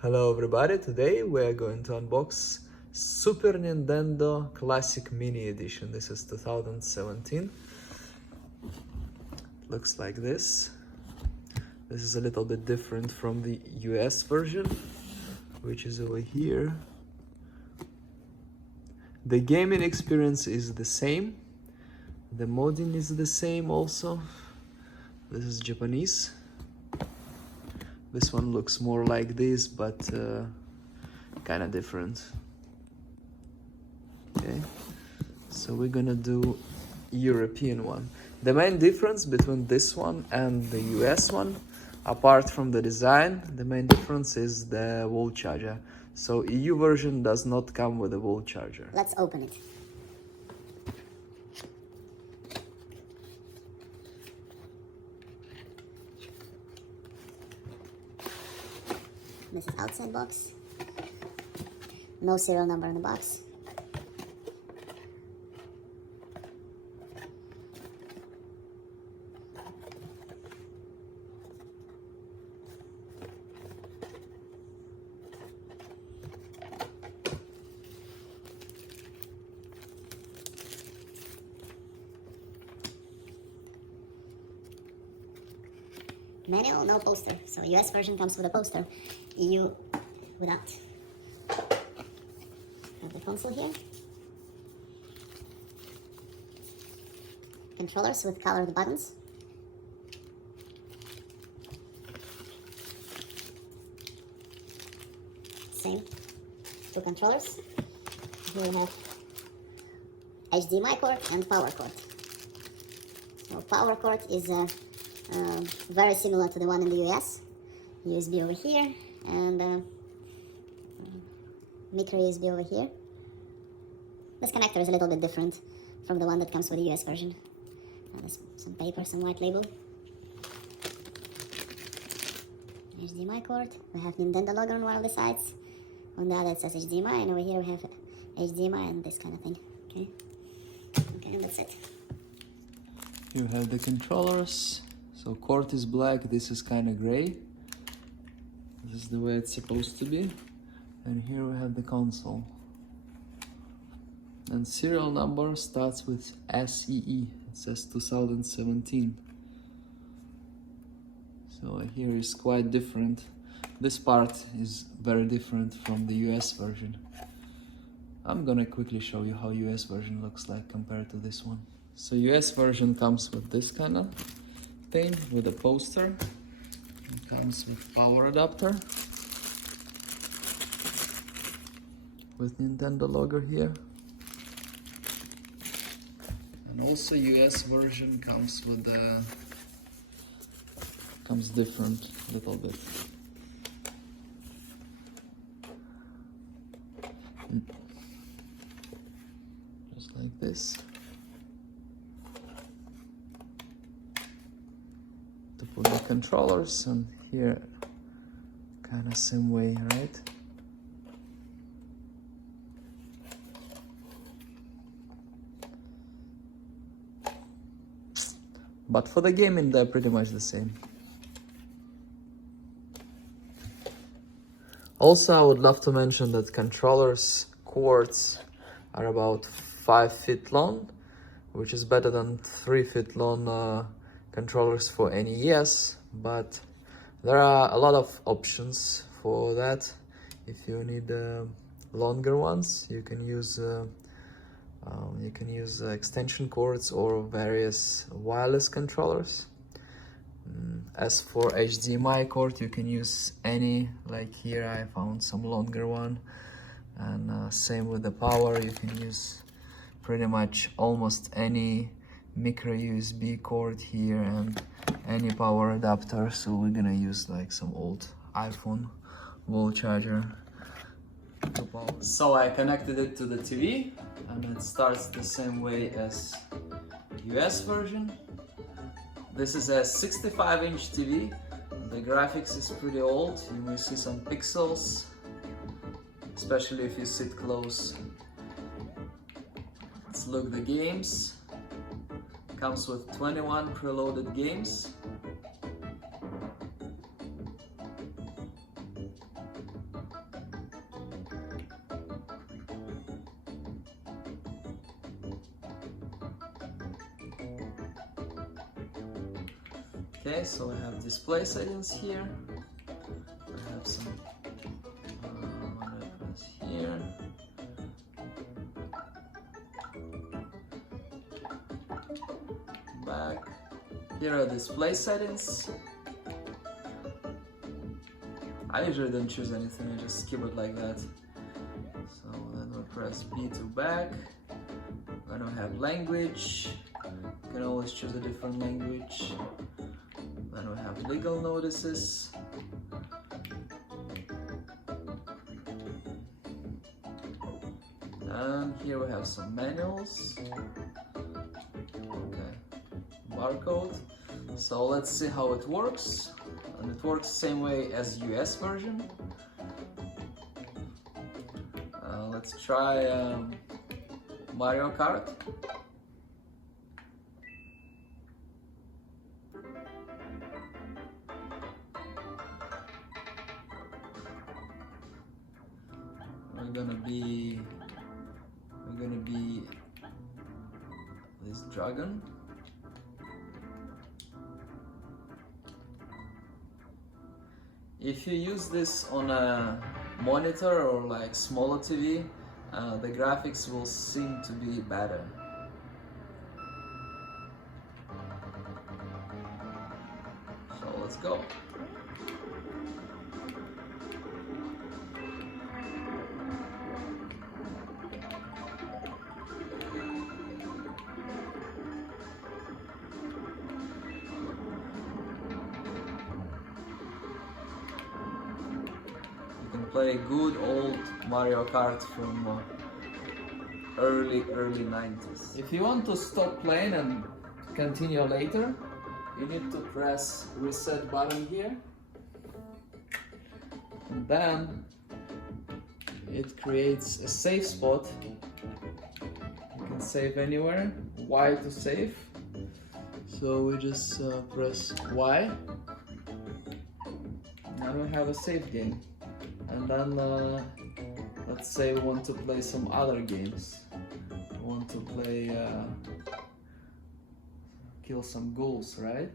Hello everybody, today we are going to unbox Super Nintendo Classic Mini Edition. This is 2017. Looks like this. This is a little bit different from the US version, which is over here. The gaming experience is the same. The modding is the same also. This is Japanese. This one looks more like this, but kind of different. Okay, so we're gonna do European one. The main difference between this one and the US one, apart from the design, the main difference is the wall charger. So EU version does not come with a wall charger. Let's open it. This is outside box. No serial number in the box. Manual, no poster. So US version comes with a poster. EU without. Have the console here. Controllers with colored buttons. Same. Two controllers. Here we have HDMI cord and power cord. So power cord is very similar to the one in the US. USB over here and micro USB over here. This connector is a little bit different from the one that comes with the US version. There's some paper, some white label. HDMI cord. We have Nintendo logo on one of the sides. On the other it says HDMI, and over here we have HDMI and this kind of thing. Okay, and that's it. You have the controllers. So cord is black, this is kind of gray. This is the way it's supposed to be. And here we have the console. And serial number starts with SEE. It says 2017. So here is quite different. This part is very different from the US version. I'm gonna quickly show you how US version looks like compared to this one. So US version comes with this kind of thing with a poster. It comes with power adapter with Nintendo logo here. And also US version comes with comes different a little bit. Just like this. To put the controllers, and here kind of same way, right? But for the gaming they're pretty much the same. Also, I would love to mention that controllers cords are about 5 feet long, which is better than 3 feet long controllers for NES, but there are a lot of options for that. If you need longer ones, you can use extension cords or various wireless controllers. As for HDMI cord, you can use any, like here I found some longer one, and same with the power, you can use pretty much almost any micro USB cord here and any power adapter. So we're gonna use like some old iPhone wall charger to power. So I connected it to the TV and it starts the same way as US version. This is a 65-inch TV. The graphics is pretty old. You may see some pixels, especially if you sit close. Let's look the games. Comes with 21 preloaded games. Okay, so I have display settings here. I have some here. Back. Here are display settings. I usually don't choose anything, I just keep it like that. So then we press B to back. Then we have language. You can always choose a different language. Then we have legal notices. And here we have some manuals. Okay, barcode. So let's see how it works. And it works the same way as US version. Let's try Mario Kart. We're gonna be this dragon. If you use this on a monitor or like smaller TV, the graphics will seem to be better. So let's go. Play good old Mario Kart from early 90s. If you want to stop playing and continue later, you need to press reset button here, and then it creates a save spot. You can save anywhere. Y to save. So we just press Y, now we have a save game. And then let's say we want to play some other games. We want to play kill some ghouls, right?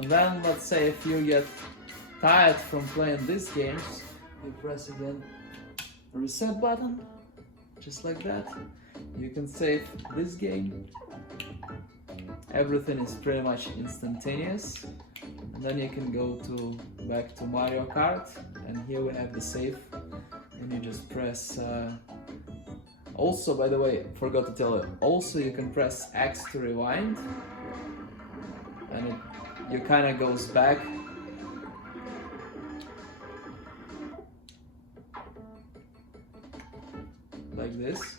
And then let's say if you get tired from playing these games, you press again reset button, just like that. You can save this game. Everything is pretty much instantaneous. And then you can go back to Mario Kart, and here we have the save. And you just press also, by the way, forgot to tell you, also you can press X to rewind, and it kind of goes back. Like this.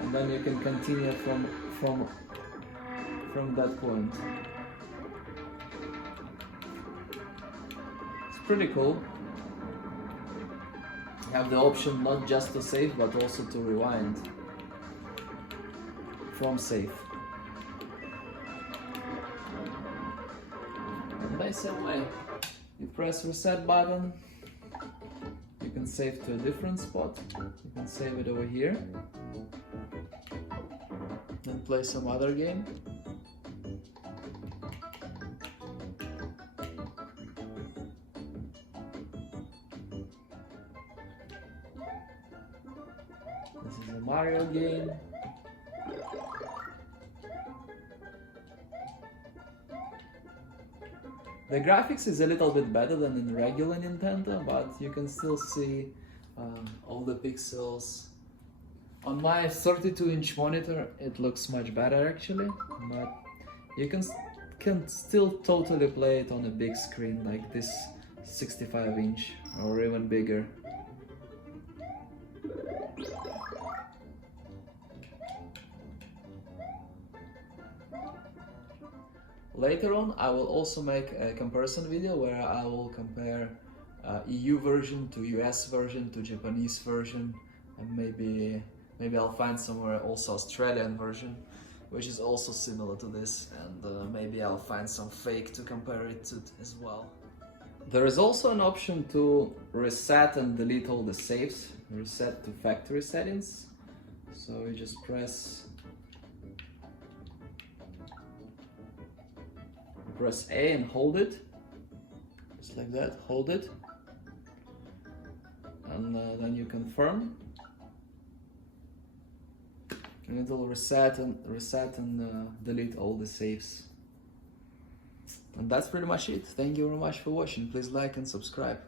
And then you can continue from that point. It's pretty cool. You have the option not just to save, but also to rewind from save. And the same way, you press reset button, you can save to a different spot. You can save it over here, then play some other game. This is a Mario game. The graphics is a little bit better than in regular Nintendo, but you can still see all the pixels. On my 32-inch monitor it looks much better actually, but you can still totally play it on a big screen like this 65-inch or even bigger. Later on, I will also make a comparison video where I will compare EU version to US version to Japanese version, and maybe I'll find somewhere also Australian version, which is also similar to this, and maybe I'll find some fake to compare it to as well. There is also an option to reset and delete all the saves, reset to factory settings. So you just press A and hold it, just like that, hold it, and then you confirm, and it will reset and delete all the saves. And that's pretty much it. Thank you very much for watching. Please like and subscribe.